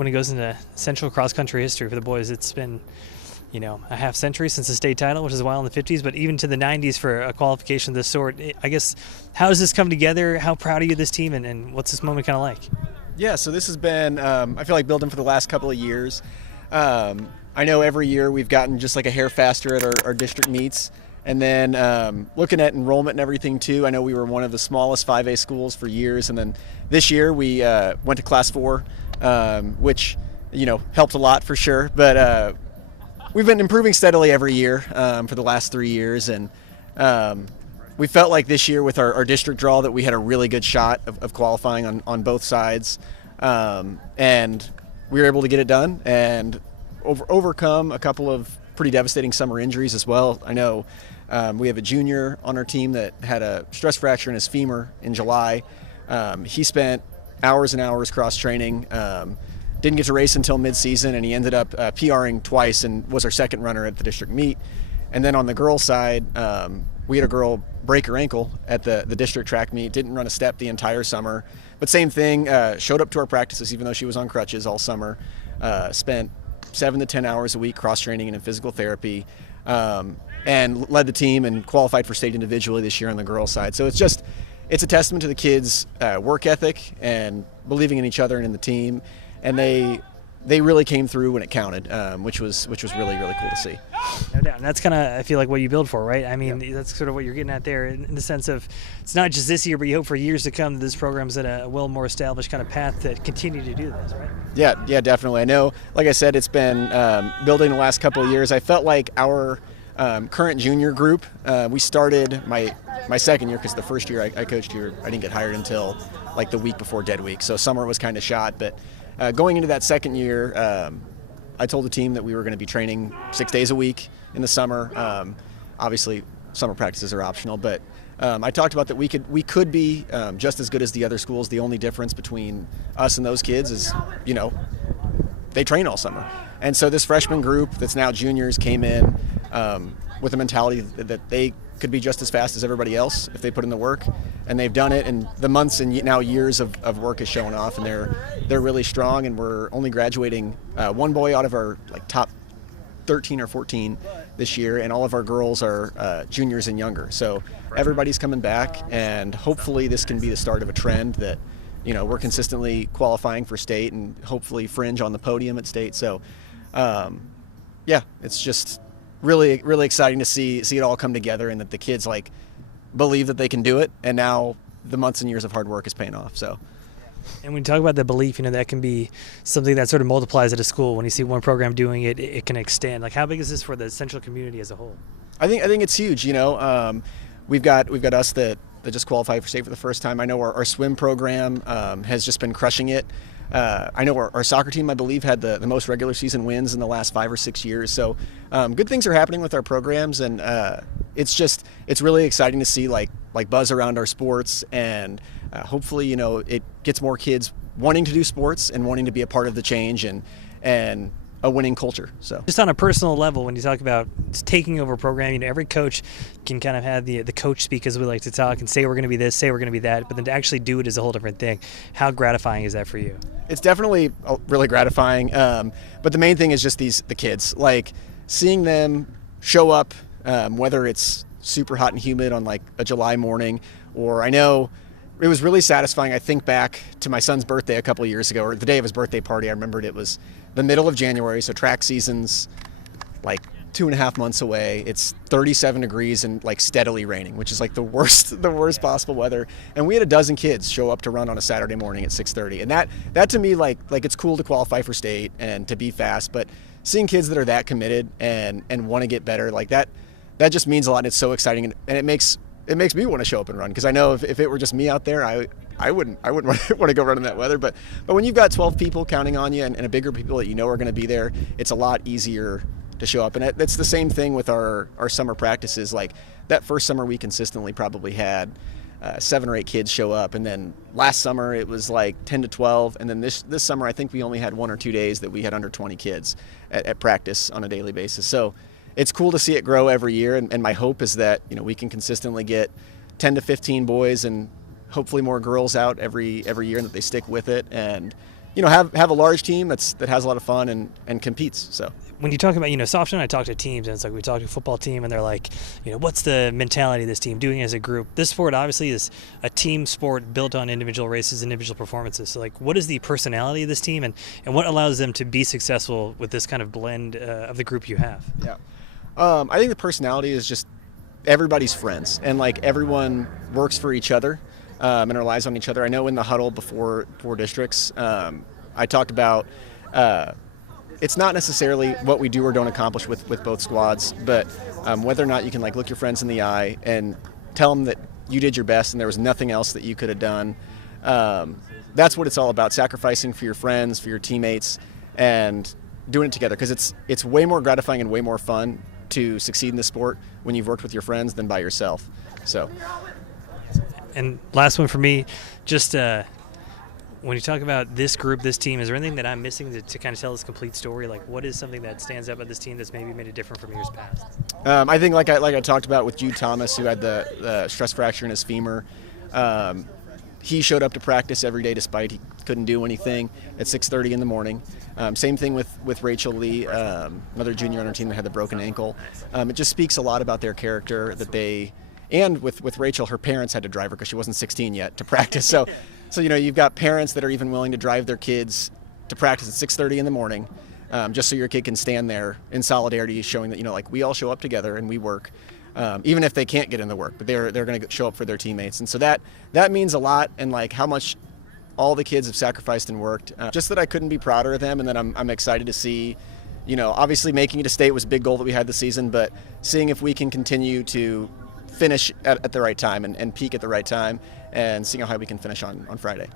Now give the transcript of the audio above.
when it goes into Central cross country history for the boys, it's been, a half century since the state title, which is a while in the 50s, but even to the 90s for a qualification of this sort. I guess, how does this come together? How proud are you of this team, and what's this moment kind of like? Yeah, so this has been, I feel like, building for the last couple of years. I know every year we've gotten just like a hair faster at our district meets. And then looking at enrollment and everything too, I know we were one of the smallest 5A schools for years. And then this year we went to Class 4, which, helped a lot for sure. But we've been improving steadily every year for the last 3 years. And we felt like this year with our district draw that we had a really good shot of qualifying on both sides. And we were able to get it done and overcome a couple of pretty devastating summer injuries as well. I know we have a junior on our team that had a stress fracture in his femur in July. He spent hours and hours cross-training, didn't get to race until mid-season, and he ended up PRing twice and was our second runner at the district meet. And then on the girls' side, we had a girl break her ankle at the district track meet, didn't run a step the entire summer. But same thing, showed up to our practices even though she was on crutches all summer, spent 7 to 10 hours a week cross-training and in physical therapy, and led the team and qualified for state individually this year on the girls' side. So it's a testament to the kids' work ethic and believing in each other and in the team, and they really came through when it counted, which was really, really cool to see. No doubt. And that's kind of, I feel like, what you build for, right? I mean, Yep. That's sort of what you're getting at there in the sense of it's not just this year, but you hope for years to come that this program's at a well more established kind of path to continue to do this, right? Yeah, definitely. I know, like I said, it's been building the last couple of years. I felt like our current junior group, we started my second year, because the first year I coached here, I didn't get hired until like the week before Dead Week. So summer was kind of shot, but going into that second year, I told the team that we were going to be training 6 days a week in the summer. Obviously, summer practices are optional, but I talked about that we could be just as good as the other schools. The only difference between us and those kids is, they train all summer. And so this freshman group that's now juniors came in with a mentality that they could be just as fast as everybody else if they put in the work, and they've done it, and the months and now years of work is showing off, and they're really strong, and we're only graduating one boy out of our top 13 or 14 this year, and all of our girls are juniors and younger. So everybody's coming back, and hopefully this can be the start of a trend that we're consistently qualifying for state and hopefully fringe on the podium at state. So it's just really, really exciting to see it all come together, and that the kids believe that they can do it, and now the months and years of hard work is paying off. So. And when you talk about the belief, that can be something that sort of multiplies at a school. When you see one program doing it, it can extend. Like, how big is this for the central community as a whole? I think it's huge. We've got us that just qualified for state for the first time. I know our swim program has just been crushing it. I know our soccer team, I believe, had the most regular season wins in the last 5 or 6 years. So good things are happening with our programs, and it's really exciting to see like buzz around our sports, and hopefully it gets more kids wanting to do sports and wanting to be a part of the change and a winning culture. So just on a personal level, when you talk about taking over a program, every coach can kind of have the coach speak, as we like to talk, and say we're going to be this, say we're going to be that, but then to actually do it is a whole different thing. How gratifying is that for you? It's definitely really gratifying, but the main thing is just the kids, seeing them show up, whether it's super hot and humid on a July morning, or I know it was really satisfying. I think back to my son's birthday a couple of years ago, or the day of his birthday party. I remembered it was the middle of January, so track season's 2.5 months away. It's 37 degrees and steadily raining, which is the worst possible weather. And we had a dozen kids show up to run on a Saturday morning at 6:30. And that to me, it's cool to qualify for state and to be fast, but seeing kids that are that committed and want to get better, that just means a lot. And it's so exciting, and it makes me want to show up and run, because I know if it were just me out there, I wouldn't want to go run in that weather. But when you've got 12 people counting on you and a bigger people that are going to be there, it's a lot easier to show up. And that's the same thing with our summer practices. That first summer we consistently probably had 7 or 8 kids show up, and then last summer it was 10 to 12, and then this summer I think we only had 1 or 2 days that we had under 20 kids at practice on a daily basis. So it's cool to see it grow every year, and my hope is that we can consistently get 10 to 15 boys and hopefully more girls out every year, and that they stick with it. And have a large team that has a lot of fun and competes. So when you talk about, so often I talk to teams, and it's like we talk to a football team, and they're like, what's the mentality of this team doing as a group? This sport obviously is a team sport built on individual races, individual performances. So like, what is the personality of this team, and what allows them to be successful with this kind of blend of the group you have? Yeah, I think the personality is just everybody's friends, and like everyone works for each other and relies on each other. I know in the huddle before 4 districts, I talked about it's not necessarily what we do or don't accomplish with both squads, but whether or not you can like look your friends in the eye and tell them that you did your best and there was nothing else that you could have done. That's what it's all about, sacrificing for your friends, for your teammates, and doing it together, because it's way more gratifying and way more fun to succeed in this sport when you've worked with your friends than by yourself. So. And last one for me, just when you talk about this group, this team, is there anything that I'm missing to kind of tell this complete story? Like, what is something that stands out about this team that's maybe made it different from years past? I think like I talked about with Jude Thomas, who had the stress fracture in his femur. He showed up to practice every day despite he couldn't do anything at 6:30 in the morning. Same thing with Rachel Lee, another junior on our team that had the broken ankle. It just speaks a lot about their character that they. And with Rachel, her parents had to drive her because she wasn't 16 yet to practice. So you've got parents that are even willing to drive their kids to practice at 6:30 in the morning, just so your kid can stand there in solidarity, showing that like we all show up together and we work, even if they can't get in the work, but they're going to show up for their teammates. And so that means a lot, and like how much all the kids have sacrificed and worked. Just that I couldn't be prouder of them, and then I'm excited to see. Obviously making it to state was a big goal that we had this season, but seeing if we can continue to finish at the right time and peak at the right time, and seeing how high we can finish on Friday.